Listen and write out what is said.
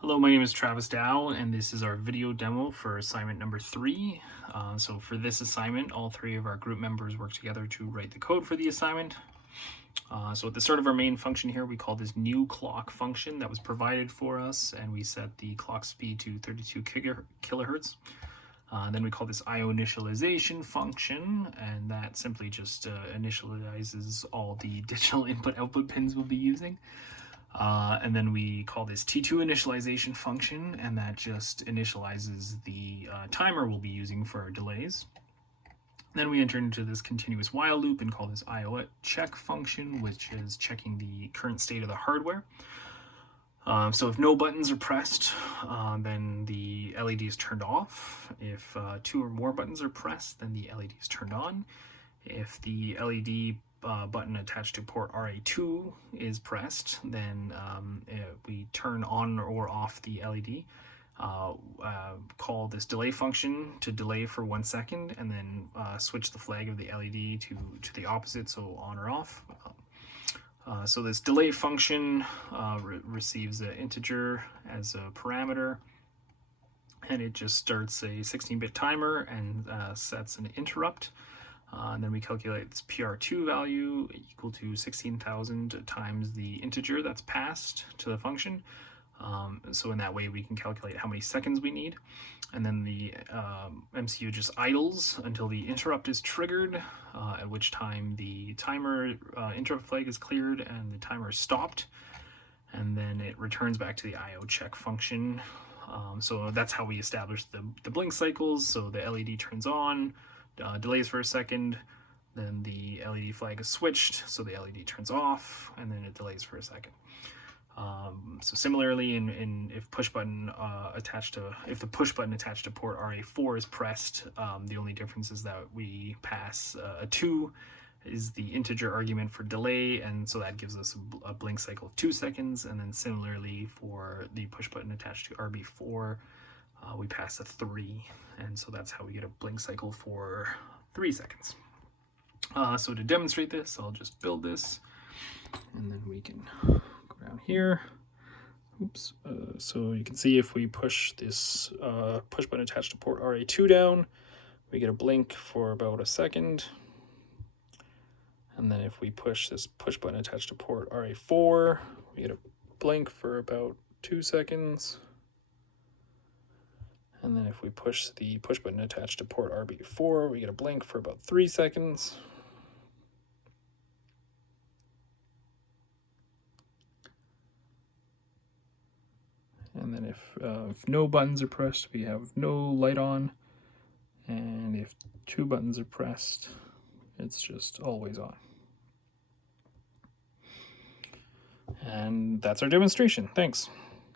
Hello, my name is Travis Dow, and this is our video demo for assignment number 3. So for this assignment, all 3 of our group members work together to write the code for the assignment. So at the start of our main function here, we call this new clock function that was provided for us, and we set the clock speed to 32 kilohertz. Then we call this IO initialization function, and that simply just initializes all the digital input-output pins we'll be using. And then we call this T2 initialization function, and that just initializes the timer we'll be using for our delays. Then we enter into this continuous while loop and call this IO check function, which is checking the current state of the hardware. So if no buttons are pressed, then the LED is turned off. If 2 or more buttons are pressed, then the LED is turned on. If the LED button attached to port RA2 is pressed, then we turn on or off the LED. Call this delay function to delay for 1 second, and then switch the flag of the LED to the opposite, so on or off. So this delay function receives an integer as a parameter, and it just starts a 16-bit timer and sets an interrupt. And then we calculate this PR2 value equal to 16,000 times the integer that's passed to the function. So in that way we can calculate how many seconds we need. And then the MCU just idles until the interrupt is triggered, at which time the timer interrupt flag is cleared and the timer is stopped. And then it returns back to the IO check function. So that's how we establish the blink cycles. So the LED turns on, delays for a second, then the LED flag is switched, so the LED turns off, and then it delays for a second. So similarly, if the push button attached to port RA4 is pressed, the only difference is that we pass a 2 is the integer argument for delay, and so that gives us a blink cycle of 2 seconds. And then similarly for the push button attached to RB4, we pass a 3, and so that's how we get a blink cycle for 3 seconds. So to demonstrate this, I'll just build this, and then we can go down here. Oops. So you can see if we push this push button attached to port RA2 down, we get a blink for about a second. And then if we push this push button attached to port RA4, we get a blink for about 2 seconds. And then if we push the push button attached to port RB4, we get a blink for about 3 seconds. And then if no buttons are pressed, we have no light on. And if 2 buttons are pressed, it's just always on. And that's our demonstration. Thanks.